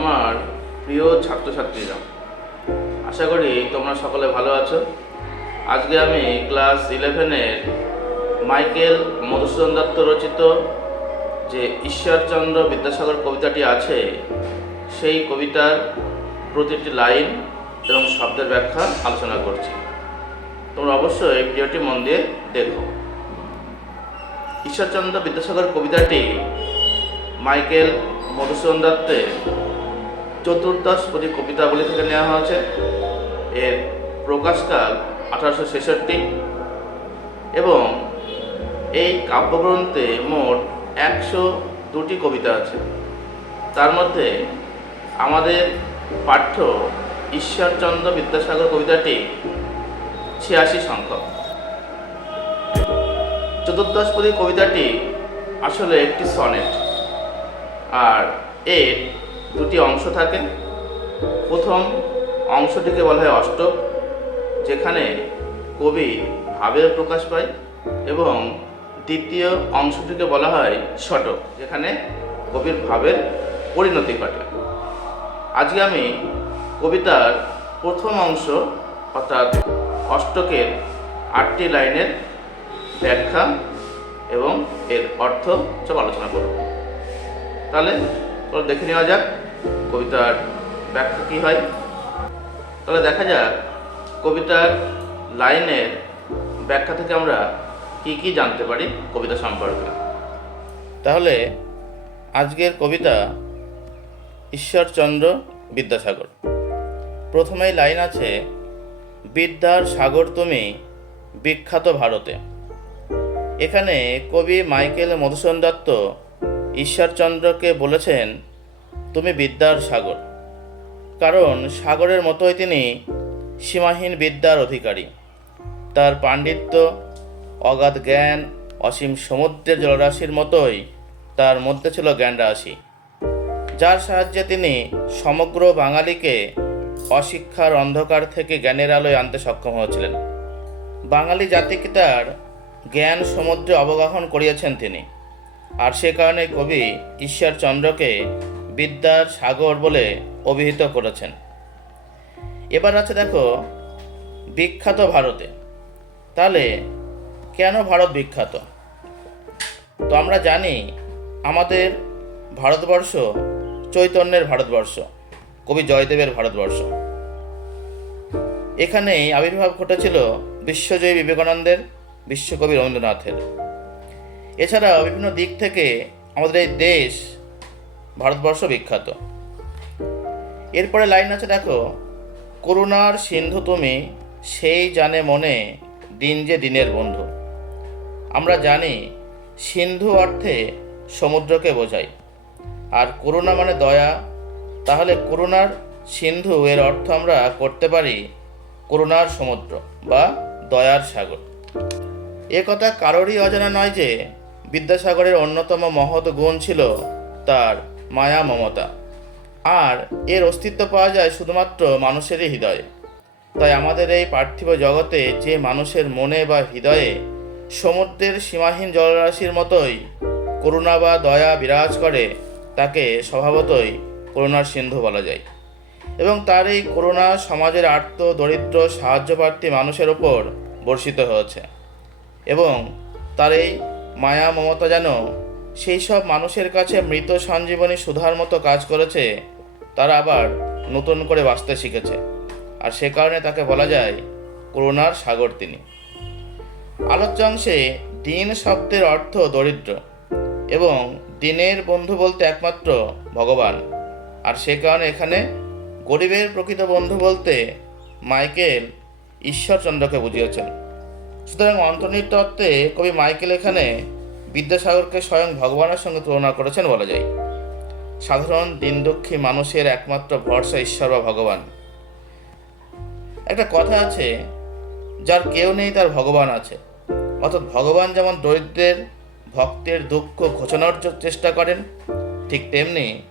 আমার প্রিয় ছাত্রছাত্রীরা, আশা করি তোমরা সকলে ভালো আছো। আজকে আমি ক্লাস ইলেভেনের মাইকেল মধুসূদন দত্ত রচিত যে ঈশ্বরচন্দ্র বিদ্যাসাগর কবিতাটি আছে, সেই কবিতার প্রতিটি লাইন এবং শব্দের ব্যাখ্যা আলোচনা করছি। তোমরা অবশ্যই ভিডিওটি মন দিয়ে দেখো। ঈশ্বরচন্দ্র বিদ্যাসাগর কবিতাটি মাইকেল মধুসূদন দত্তের চতুর্দশ পদী কবিতাবলী থেকে নেওয়া হয়েছে। এর প্রকাশকাল আঠারোশো ছেষট্টি। এবং এই কাব্যগ্রন্থে মোট একশো দুটি কবিতা আছে। তার মধ্যে আমাদের পাঠ্য ঈশ্বরচন্দ্র বিদ্যাসাগর কবিতাটি ছিয়াশি সংখ্যক। চতুর্দশপদী কবিতাটি আসলে একটি সনেট। আর এর দুটি অংশ থাকে। প্রথম অংশটিকে বলা হয় অষ্টক, যেখানে কবি ভাবের প্রকাশ পায় এবং দ্বিতীয় অংশটিকে বলা হয় শটক যেখানে কবির ভাবের পরিণতি ঘটে। আজকে আমি কবিতার প্রথম অংশ, অর্থাৎ অষ্টকের আটটি লাইনের ব্যাখ্যা এবং এর অর্থ সব আলোচনা করব। তাহলে চলো দেখে নেওয়া যাক কবিতার ব্যাখ্যা কী হয়। তাহলে দেখা যাক কবিতার লাইনের ব্যাখ্যা থেকে আমরা কি কি জানতে পারি কবিতা সম্পর্কে। তাহলে আজকের কবিতা ঈশ্বরচন্দ্র বিদ্যাসাগর। প্রথমেই লাইন আছে, বিদ্যার সাগর তুমি বিখ্যাত ভারতে। এখানে কবি মাইকেল মধুসূদন দত্ত ঈশ্বরচন্দ্রকে বলেছেন, তুমি বিদ্যার সাগর। কারণ সাগরের মতোই তিনি সীমাহীন বিদ্যার অধিকারী। তার পাণ্ডিত্য, অগাধ জ্ঞান, অসীম সমুদ্রের জলরাশির মতোই তার মধ্যে ছিল জ্ঞান রাশি যার সাহায্যে তিনি সমগ্র বাঙালিকে অশিক্ষার অন্ধকার থেকে জ্ঞানের আলোয় আনতে সক্ষম হয়েছিলেন। বাঙালি জাতিকে তার জ্ঞান সমুদ্রে অবগাহন করিয়েছেন তিনি। আর সে কারণে কবি ঈশ্বরচন্দ্রকে বিদ্যার সাগর বলে অভিহিত করেছেন। এবার আছে দেখো বিখ্যাত ভারতে। তাহলে কেন ভারত বিখ্যাত? তো আমরা জানি আমাদের ভারতবর্ষ চৈতন্যের ভারতবর্ষ, কবি জয়দেবের ভারতবর্ষ। এখানেই আবির্ভাব ঘটেছিল বিশ্বজয়ী বিবেকানন্দের, বিশ্বকবি রবীন্দ্রনাথের। এছাড়াও বিভিন্ন দিক থেকে আমাদের এই দেশ ভারতবর্ষ বিখ্যাত। এরপরে লাইন আছে, দেখো, করুণার সিন্ধু তুমি সেই জানে মনে দিন যে দিনের বন্ধু। আমরা জানি সিন্ধু অর্থে সমুদ্রকে বোঝায়। আর করুণা মানে দয়া। তাহলে করুণার সিন্ধু এর অর্থ আমরা করতে পারি করুণার সমুদ্র বা দয়ার সাগর। এ কথা কারোরই অজানা নয় যে বিদ্যাসাগরের অন্যতম মহৎ গুণ ছিল তার মায়া মমতা। আর এর অস্তিত্ব পাওয়া যায় শুধুমাত্র মানুষেরই হৃদয়ে। তাই আমাদের এই পার্থিব জগতে যে মানুষের মনে বা হৃদয়ে সমুদ্রের সীমাহীন জলরাশির মতোই করুণা বা দয়া বিরাজ করে, তাকে স্বভাবতই করুণার সিন্ধু বলা যায়। এবং তার এই করুণা সমাজের আর্ত, দরিদ্র সাহায্যপ্রার্থী মানুষের ওপর বর্ষিত হয়েছে। এবং তার এই মায়া মমতা যেন সেই সব মানুষের কাছে মৃত সঞ্জীবনী সুধার মতো কাজ করেছে, তারা আবার নতুন করে বাঁচতে শিখেছে। আর সে কারণে তাকে বলা যায় করুণার সাগর তিনি। আলোচ্যাংশে দিন শব্দের অর্থ দরিদ্র এবং দিনের বন্ধু বলতে একমাত্র ভগবান। আর সে কারণে এখানে গরিবের প্রকৃত বন্ধু বলতে মাইকেল ঈশ্বরচন্দ্রকে বুঝিয়েছেন। সুতরাং অন্তর্নিহিত তত্ত্বে কবি মাইকেল এখানে বিদ্যাসাগরকে স্বয়ং ভগবানের সঙ্গে তুলনা করেছেন বলা যায়। সাধারণ দিনদক্ষী মানুষের একমাত্র ভরসা ঈশ্বর বা ভগবান। একটা কথা আছে, যার কেউ নেই তার ভগবান আছে। অর্থাৎ ভগবান যেমন দরিদ্রের, ভক্তের দুঃখ ঘোষণার চেষ্টা করেন, ঠিক তেমনি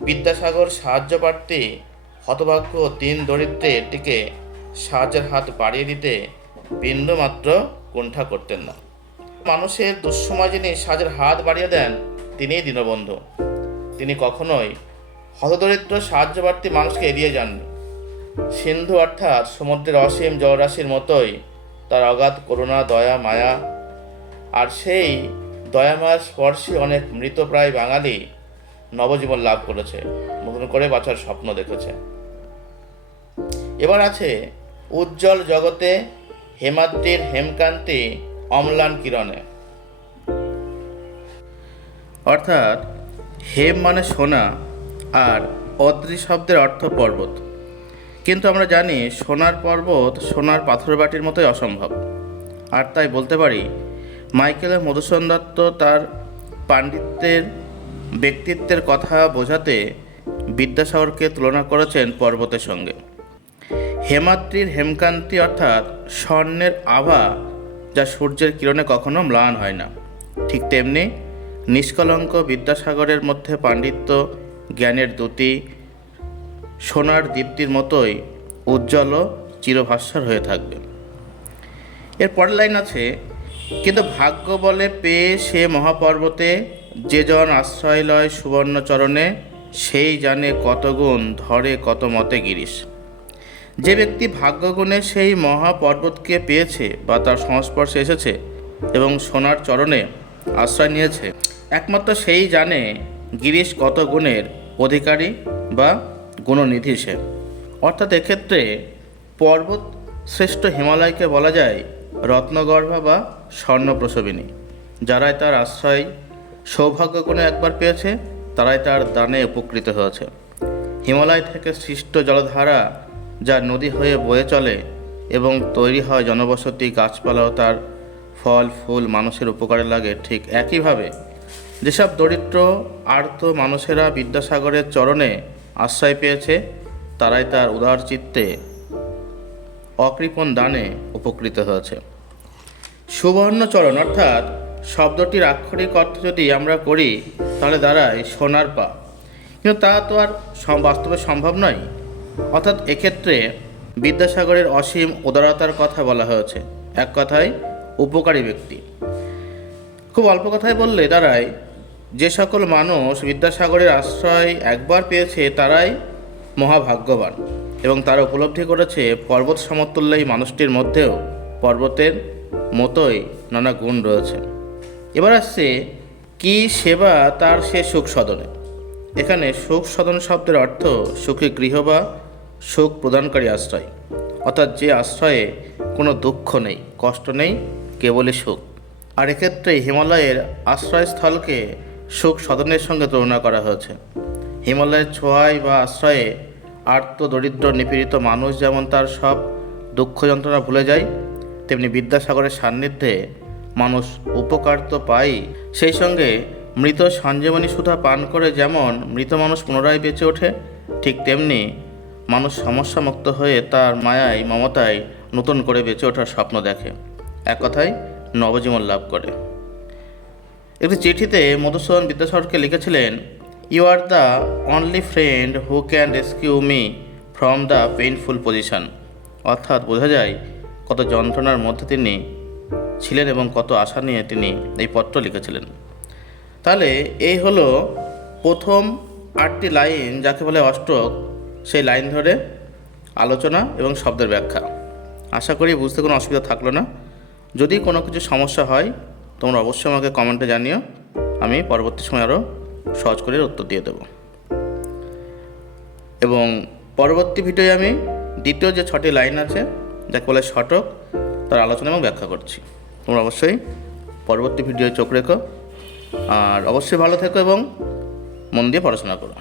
বিদ্যাসাগর সাহায্য প্রার্থী হতভাগ্য দিন দরিদ্রের দিকে সাহায্যের হাত বাড়িয়ে দিতে বিন্দুমাত্র কুণ্ঠা করতেন না। মানুষের দুঃসময় যিনি সাহায্যের হাত বাড়িয়ে দেন, তিনিই দীনবন্ধু। তিনি কখনোই হতদরিদ্র সাহায্যপ্রার্থী মানুষকে এড়িয়ে যাননি। সিন্ধু অর্থাৎ সমুদ্রের অসীম জলরাশির মতোই তার অগাধ করুণা, দয়া, মায়া। আর সেই দয়াময় স্পর্শে অনেক মৃতপ্রায় বাঙালি নবজীবন লাভ করেছে, নতুন করে বাঁচার স্বপ্ন দেখেছে। এবার আছে উজ্জ্বল জগতে হেমাদ্রির হেমকান্তি অম্লান কিরণে। অর্থাৎ হেম মানে সোনা আর অদ্রি শব্দের অর্থ পর্বত। কিন্তু আমরা জানি সোনার পর্বত সোনার পাথর বাটির মতোই অসম্ভব। আর তাই বলতে পারি মাইকেলের মধুসূদন দত্ত তার পাণ্ডিত্যের, ব্যক্তিত্বের কথা বোঝাতে বিদ্যাসাগরকে তুলনা করেছেন পর্বতের সঙ্গে। হেমাদ্রির হেমকান্তি অর্থাৎ স্বর্ণের আভা, যা সূর্যের কিরণে কখনো ম্লান হয় না। ঠিক তেমনি নিষ্কলঙ্ক বিদ্যাসাগরের মধ্যে পাণ্ডিত্য, জ্ঞানের দ্যুতি, সোনার দীপ্তির মতোই উজ্জ্বল চিরভাস্বর হয়ে থাকবে। এর পরের লাইন আছে, কিন্তু ভাগ্য বলে পেয়ে সে মহাপর্বতে যে জন আশ্রয় লয় সুবর্ণচরণে, সেই জানে কত গুণ ধরে কত মতে গিরিশ। যে ব্যক্তি ভাগ্যগুণে সেই মহাপর্বতকে পেয়েছে বা তার সংস্পর্শে এসেছে এবং সোনার চরণে আশ্রয় নিয়েছে, একমাত্র সেই জানে গিরিশ কত গুণের অধিকারী বা গুণনিধি সে। অর্থাৎ এক্ষেত্রে পর্বত শ্রেষ্ঠ হিমালয়কে বলা যায় রত্নগর্ভা বা স্বর্ণপ্রসবিনী, যারাই তার আশ্রয় সৌভাগ্যগুণে একবার পেয়েছে, তারাই তার দানে উপকৃত হয়েছে। হিমালয় থেকে সৃষ্ট জলধারা যা নদী হয়ে বয়ে চলে এবং তৈরি হয় জনবসতি গাছপালাও তার ফল, ফুল মানুষের উপকারে লাগে। ঠিক একইভাবে যেসব দরিদ্র, আর্ত মানুষেরা বিদ্যাসাগরের চরণে আশ্রয় পেয়েছে, তারাই তার উদার চিত্তে অকৃপণ দানে উপকৃত হয়েছে। সুবর্ণচরণ অর্থাৎ শব্দটির আক্ষরিক অর্থ যদি আমরা করি, তাহলে দাঁড়ায় সোনার পা। কিন্তু তা তো আর বাস্তবে সম্ভব নয়। অর্থাৎ এক্ষেত্রে বিদ্যাসাগরের অসীম উদারতার কথা বলা হয়েছে। এক কথায়, উপকারী ব্যক্তি। খুব অল্প কথায় বললে দাঁড়ায়, যে সকল মানুষ বিদ্যাসাগরের আশ্রয় একবার পেয়েছে, তারাই মহাভাগ্যবান এবং তারা উপলব্ধি করেছে পর্বত সমতুল্য এই মানুষটির মধ্যেও। পর্বতের মতোই নানা গুণ রয়েছে। এবার আসছে, কি সেবা তার সে সুখ সদনে? এখানে সুখ সদন শব্দের অর্থ সুখী গৃহ বা সুখ প্রদানকারী আশ্রয়। অর্থাৎ যে আশ্রয়ে কোনো দুঃখ নেই, কষ্ট নেই, কেবলই সুখ। আর এক্ষেত্রে হিমালয়ের আশ্রয়স্থলকে সুখ সদনের সঙ্গে তুলনা করা হয়েছে। হিমালয়ের ছোঁয়ায় বা আশ্রয়ে আর্ত দরিদ্র নিপীড়িত মানুষ যেমন তার সব দুঃখ যন্ত্রণা ভুলে যায়, তেমনি বিদ্যাসাগরের সান্নিধ্যে মানুষ উপকার তো পাই সেই সঙ্গে মৃত সঞ্জীবনী সুধা পান করে যেমন মৃত মানুষ পুনরায় বেঁচে ওঠে, ঠিক তেমনি মানুষ সমস্যামুক্ত হয়ে তার মায়ায়, মমতায় নতুন করে বেঁচে ওঠার স্বপ্ন দেখে। এক কথায়, নবজীবন লাভ করে। একটি চিঠিতে মধুসূদন বিদ্যাসাগরকে লিখেছিলেন you are the only friend who can rescue me from the painful position অর্থাৎ বোঝা যায় কত যন্ত্রণার মধ্যে তিনি ছিলেন এবং কত আশা নিয়ে তিনি এই পত্র লিখেছিলেন। তাহলে এই হলো প্রথম আটটি লাইন যাকে বলে অষ্টক। সেই লাইন ধরে আলোচনা এবং শব্দের ব্যাখ্যা। আশা করি বুঝতে কোনো অসুবিধা থাকল না। যদি কোনো কিছু সমস্যা হয়, তোমরা অবশ্যই আমাকে কমেন্টে জানিও। আমি পরবর্তী সময় আরও সহজ করে উত্তর দিয়ে দেবো। এবং পরবর্তী ভিডিওয়ে আমি দ্বিতীয় যে ছটি লাইন আছে, যাকে বলে শটক তার আলোচনা এবং ব্যাখ্যা করছি। তোমরা অবশ্যই পরবর্তী ভিডিও চোখ রেখো। আর অবশ্যই ভালো থেকো এবং মন দিয়ে পড়াশোনা করো।